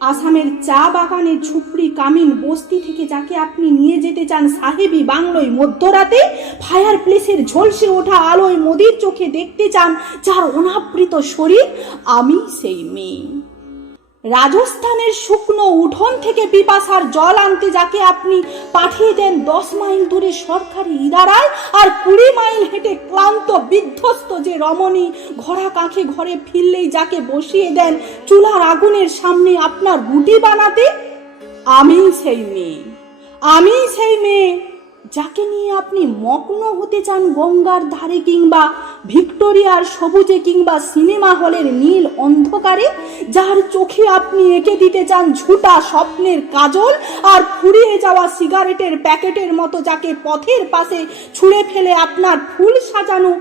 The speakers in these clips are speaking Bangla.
আসামের চা বাগানে ঝুপড়ি কামিন বস্তি থেকে যাকে আপনি নিয়ে যেতে চান সাহেবি বাংলোয় মধ্যরাতে, ফায়ার প্লেসের ঝলসে ওঠা আলোয় মোদির চোখে দেখতে চান যার অনাবৃত শরীর, আমি সেই মেয়ে। রাজস্থানের শুকনো উঠোন থেকে পিপাসার জল আনতে যাকে আপনি পাঠিয়ে দেন দশ মাইল দূরে সরকারি ইদারায় আর কুড়ি মাইল হেঁটে ক্লান্ত, বিধ্বস্ত যে রমণী ঘোড়া কাঁখে ঘরে ফিরলেই যাকে বসিয়ে দেন চুলার আগুনের সামনে আপনার রুটি বানাতে আমি সেই মেয়ে। আমি সেই মেয়ে যাকে নিয়ে আপনি মগ্ন হতে চান গঙ্গার ধারে কিংবা ভিক্টোরিয়ার সবুজে কিংবা সিনেমা হলের নীল অন্ধকারে, যার চোখে আপনি এঁকে দিতে চান ঝুটা স্বপ্নের কাজল আর ফুরিয়ে যাওয়া সিগারেটের প্যাকেটের মতো যাকে পথের পাশে ছুঁড়ে ফেলে আপনার ফুল সাজানো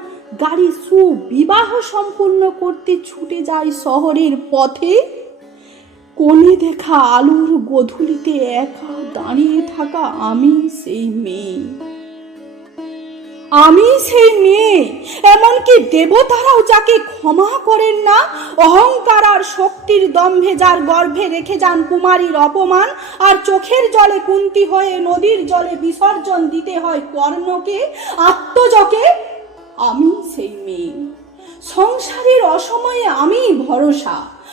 গাড়ি সুবিবাহ সম্পূর্ণ করতে ছুটে যায় শহরের পথে। কোণে দেখা আলোর গধূলিতে একা দাঁড়িয়ে থাকা আমি সেই মেয়ে। আমি সেই মেয়ে দেবতারাও যাকে ক্ষমা করেন না, অহংকার আর শক্তির দম্ভে যার গর্ভে রেখে যান কুমারীর অপমান, আর চোখের জলে কুন্তি হয়ে নদীর জলে বিসর্জন দিতে হয় কর্ণকে, আত্মজকে, আমি সেই মেয়ে। সংসারের অসময়ে আমি ভরসা।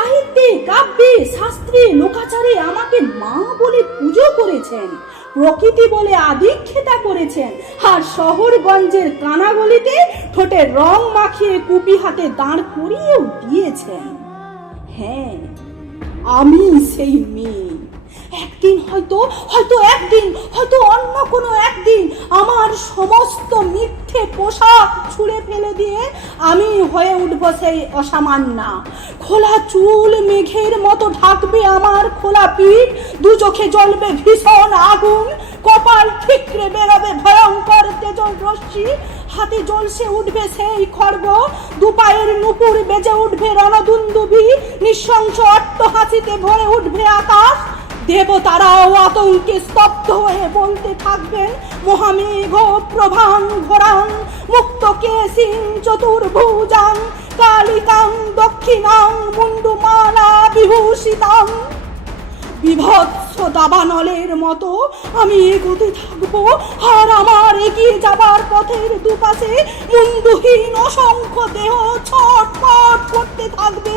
সাহিত্যে, কাব্যে, শাস্ত্রে, লোকাচারে আমাকে মা বলে পুজো করেছেন, প্রকৃতি বলে আদিক্ষেতা করেছেন, আর শহরগঞ্জের কানাগলিতে ঠোঁটে রং মাখিয়ে কুপি হাতে দাঁড় করিয়েও দিয়েছেন। হ্যাঁ আমি সেই মেয়ে। একদিন হয়তো হয়তো একদিন, হয়তো অন্য কোনো একদিন আমার সমস্ত মিথ্যে পোশাক ছুঁড়ে ফেলে দিয়ে আমি হয়ে উঠব সেই অসামান্যা খোলা চুল মেঘের মতো ঢাকবে আমার খোলা পিঠ, দু চোখে জ্বলবে ভীষণ আগুন, কপাল ঠিকরে বেরোবে ভয়ঙ্কর তেজল রশ্মি, হাতে জ্বলসে উঠবে সেই খর্গ, দুপায়ের নুপুর বেজে উঠবে রণদুন্দুবি নিঃশংস অট্ট হাসিতে ভরে উঠবে আকাশ দেবতারাও আতঙ্কে স্তব্ধ হয়ে বলতে থাকবেন মহামেঘ প্রভাং ঘোরাং মুক্ত কেসিং চতুর্ভুজাং কালিকাং দক্ষিণাং মুন্ডুমালা বিভূষিতাং। বিভৎস দাবানলের মতো আমি এগোতে থাকব, আর আমার এগিয়ে যাবার পথের দুপাশে মুন্ডুহীন অসংখ্য দেহ ছটফট করতে থাকবে।